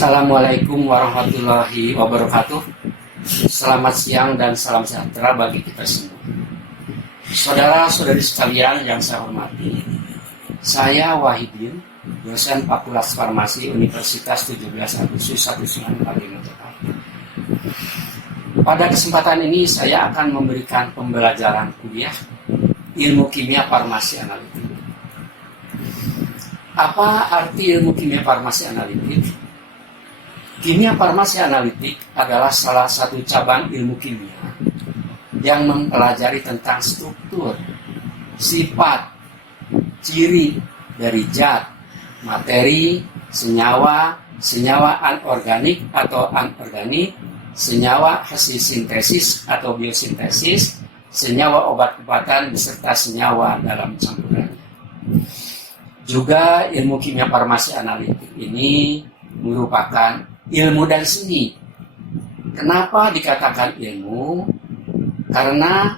Assalamualaikum warahmatullahi wabarakatuh. Selamat siang dan salam sejahtera bagi kita semua. Saudara-saudari sekalian yang saya hormati, saya Wahidin, dosen Fakultas Farmasi Universitas 17 Agustus 1945 Jakarta. Pada kesempatan ini saya akan memberikan pembelajaran kuliah Ilmu Kimia Farmasi Analitik. Apa arti ilmu kimia farmasi analitik? Kimia farmasi analitik adalah salah satu cabang ilmu kimia yang mempelajari tentang struktur, sifat, ciri dari zat, materi, senyawa, senyawa anorganik atau anorganik, senyawa hasil sintesis atau biosintesis, senyawa obat-obatan beserta senyawa dalam campurannya. Juga ilmu kimia farmasi analitik ini merupakan ilmu dan seni. Kenapa dikatakan ilmu? Karena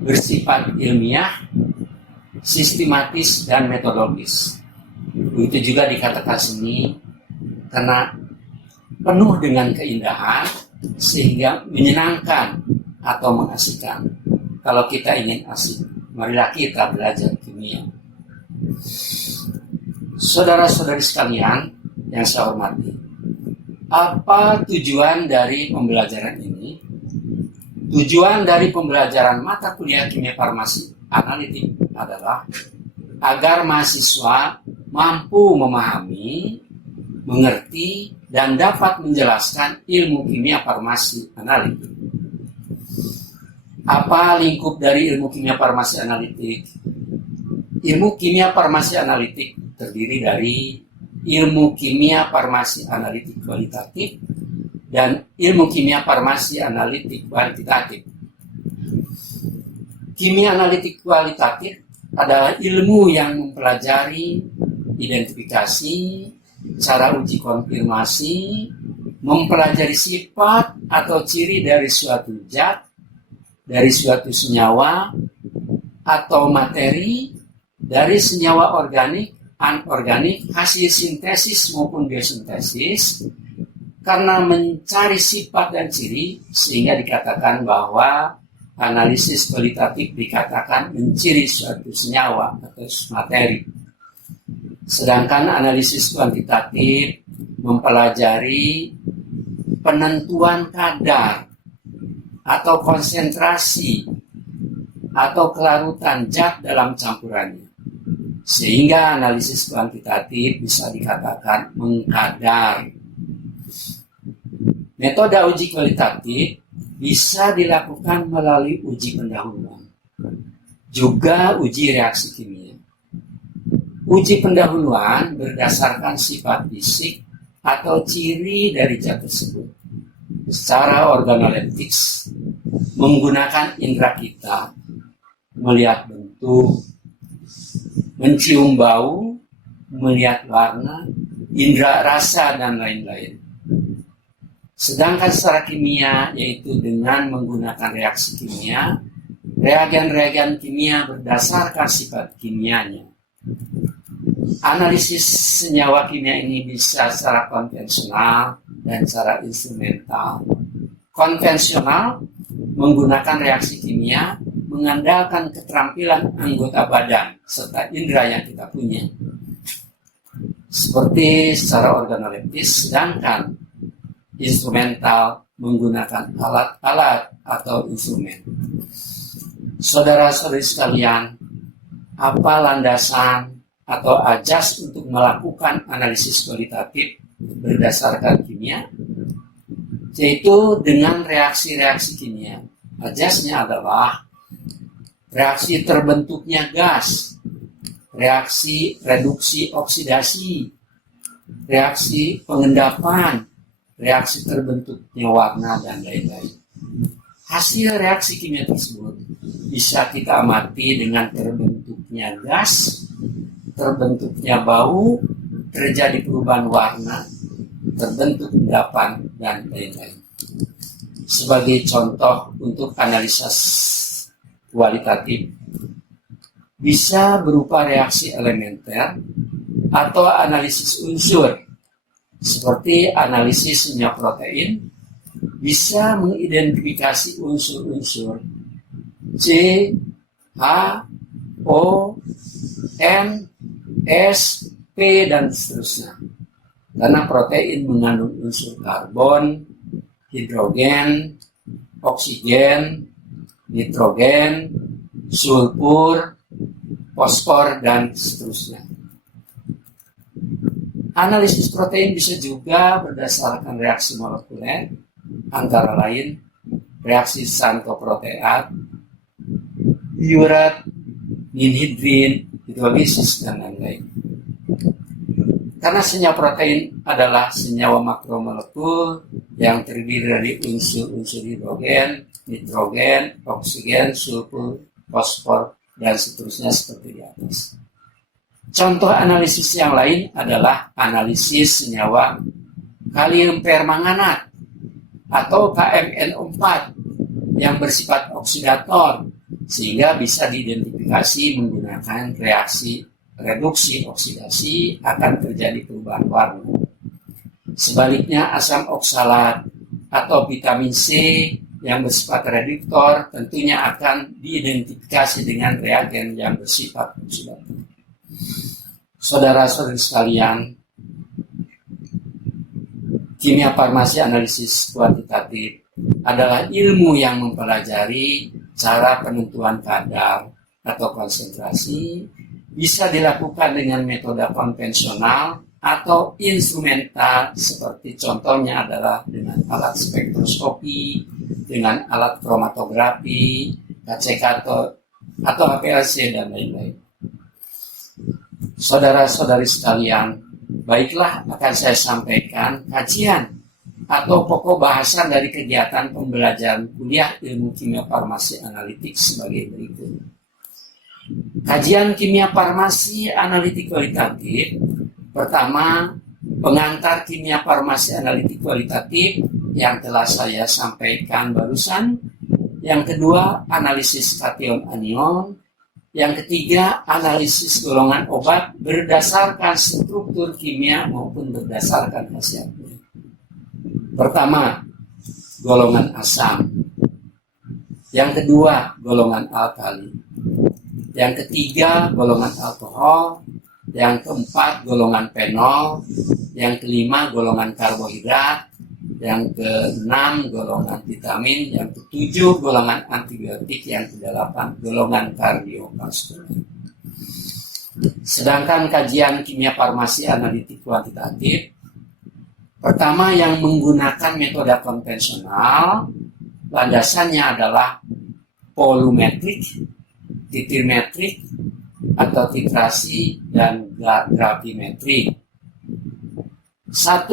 bersifat ilmiah, sistematis, dan metodologis. Begitu juga dikatakan seni karena penuh dengan keindahan sehingga menyenangkan atau mengasihkan. Kalau kita ingin asik, marilah kita belajar kimia. Saudara-saudari sekalian yang saya hormati, apa tujuan dari pembelajaran ini? Tujuan dari pembelajaran mata kuliah kimia farmasi analitik adalah agar mahasiswa mampu memahami, mengerti, dan dapat menjelaskan ilmu kimia farmasi analitik. Apa lingkup dari ilmu kimia farmasi analitik? Ilmu kimia farmasi analitik terdiri dari ilmu kimia farmasi analitik kualitatif dan ilmu kimia farmasi analitik kuantitatif. Kimia analitik kualitatif adalah ilmu yang mempelajari identifikasi, cara uji konfirmasi, mempelajari sifat atau ciri dari suatu zat, dari suatu senyawa atau materi, dari senyawa organik, anorganik, hasil sintesis maupun biosintesis, karena mencari sifat dan ciri sehingga dikatakan bahwa analisis kualitatif dikatakan menciri suatu senyawa atau materi. Sedangkan analisis kuantitatif mempelajari penentuan kadar atau konsentrasi atau kelarutan zat dalam campurannya. Sehingga analisis kuantitatif bisa dikatakan mengkadar. Metode uji kualitatif bisa dilakukan melalui uji pendahuluan, juga uji reaksi kimia. Uji pendahuluan berdasarkan sifat fisik atau ciri dari zat tersebut. Secara organoleptik menggunakan indera kita, melihat bentuk, mencium bau, melihat warna, indera rasa, dan lain-lain. Sedangkan secara kimia, yaitu dengan menggunakan reaksi kimia, reagen-reagen kimia berdasarkan sifat kimianya. Analisis senyawa kimia ini bisa secara konvensional dan secara instrumental. Konvensional menggunakan reaksi kimia mengandalkan keterampilan anggota badan serta indera yang kita punya, seperti secara organoleptis. Sedangkan instrumental menggunakan alat-alat atau instrumen. Saudara-saudari sekalian, apa landasan atau ajas untuk melakukan analisis kualitatif berdasarkan kimia? Yaitu dengan reaksi-reaksi kimia. Ajasnya adalah reaksi terbentuknya gas, reaksi reduksi oksidasi, reaksi pengendapan, reaksi terbentuknya warna, dan lain-lain. Hasil reaksi kimia tersebut bisa kita amati dengan terbentuknya gas, terbentuknya bau, terjadi perubahan warna, terbentuk endapan, dan lain-lain. Sebagai contoh untuk analisa kualitatif, bisa berupa reaksi elementer atau analisis unsur seperti analisis senyawa protein, bisa mengidentifikasi unsur-unsur C, H, O, N, S, P, dan seterusnya. Karena protein mengandung unsur karbon, hidrogen, oksigen, nitrogen, sulfur, fosfor, dan seterusnya. Analisis protein bisa juga berdasarkan reaksi molekuler, antara lain reaksi xanthoproteat, urat, ninhidrin, hidrolisis, dan lain-lain. Karena senyawa protein adalah senyawa makromolekul yang terdiri dari unsur-unsur hidrogen, nitrogen, oksigen, sulfur, fosfor, dan seterusnya seperti di atas. Contoh analisis yang lain adalah analisis senyawa kalium permanganat atau KMNO4 yang bersifat oksidator, sehingga bisa diidentifikasi menggunakan reaksi reduksi oksidasi akan terjadi perubahan warna. Sebaliknya, asam oksalat atau vitamin C yang bersifat reduktor tentunya akan diidentifikasi dengan reagen yang bersifat oksidatif. Saudara-saudari sekalian, kimia farmasi analisis kuantitatif adalah ilmu yang mempelajari cara penentuan kadar atau konsentrasi, bisa dilakukan dengan metode konvensional atau instrumental, seperti contohnya adalah dengan alat spektroskopi, dengan alat kromatografi, KCK atau HPLC, dan lain-lain. Saudara-saudari sekalian, baiklah akan saya sampaikan kajian atau pokok bahasan dari kegiatan pembelajaran kuliah ilmu kimia farmasi analitik sebagai berikut. Kajian kimia farmasi analitik kualitatif. Pertama, pengantar kimia farmasi analitik kualitatif yang telah saya sampaikan barusan. Yang kedua, analisis kation anion. Yang ketiga, analisis golongan obat berdasarkan struktur kimia maupun berdasarkan khasiatnya. Pertama, golongan asam. Yang kedua, golongan alkali. Yang ketiga, golongan alkohol. Yang keempat, golongan fenol. Yang kelima, golongan karbohidrat. Yang keenam, golongan vitamin. Yang ketujuh, golongan antibiotik. Yang kedelapan, golongan kardiovaskular. Sedangkan kajian kimia farmasi analitik kuantitatif, pertama yang menggunakan metode konvensional, landasannya adalah volumetrik, titrimetrik atau titrasi, dan gravimetrik. 1.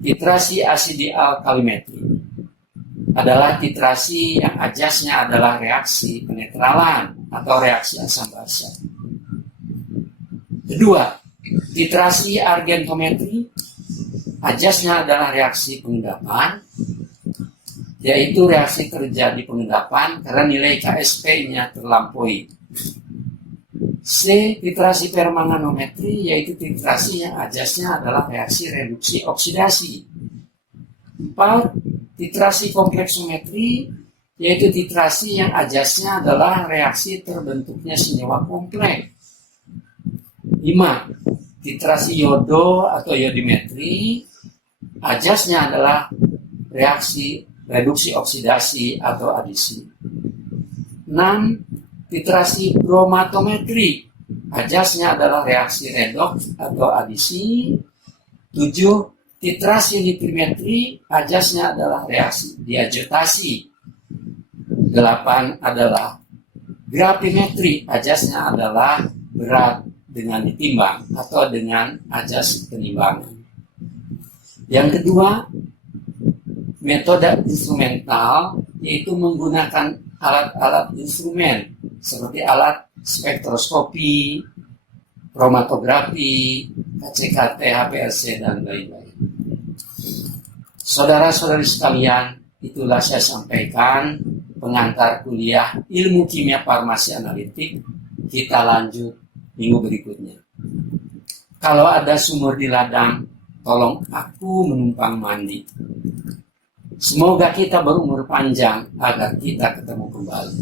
Titrasi asidial kalimetrik adalah titrasi yang ajasnya adalah reaksi penetralan atau reaksi asam basa. Kedua, titrasi argentometri ajasnya adalah reaksi pengendapan, yaitu reaksi terjadi pengendapan karena nilai KSP-nya terlampaui. C. Titrasi permanganometri, yaitu titrasi yang ajasnya adalah reaksi reduksi oksidasi. 4. Titrasi kompleksometri, yaitu titrasi yang ajasnya adalah reaksi terbentuknya senyawa kompleks. 5. Titrasi yodo atau yodimetri, ajasnya adalah reaksi reduksi oksidasi atau adisi. 6. Titrasi bromatometri, ajasnya adalah reaksi redoks atau adisi. 7. Titrasi nitrimetri, ajasnya adalah reaksi diazotasi. 8 adalah gravimetri, ajasnya adalah berat dengan ditimbang atau dengan ajas penimbangan. Yang kedua, metode instrumental, yaitu menggunakan alat-alat instrumen seperti alat spektroskopi, kromatografi, KCKT, HPLC, dan lain-lain. Saudara-saudari sekalian, itulah saya sampaikan pengantar kuliah ilmu kimia farmasi analitik. Kita lanjut minggu berikutnya. Kalau ada sumur di ladang, tolong aku menumpang mandi. Semoga kita berumur panjang agar kita ketemu kembali.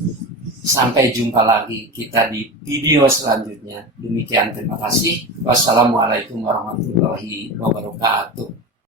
Sampai jumpa lagi kita di video selanjutnya. Demikian, terima kasih. Wassalamualaikum warahmatullahi wabarakatuh.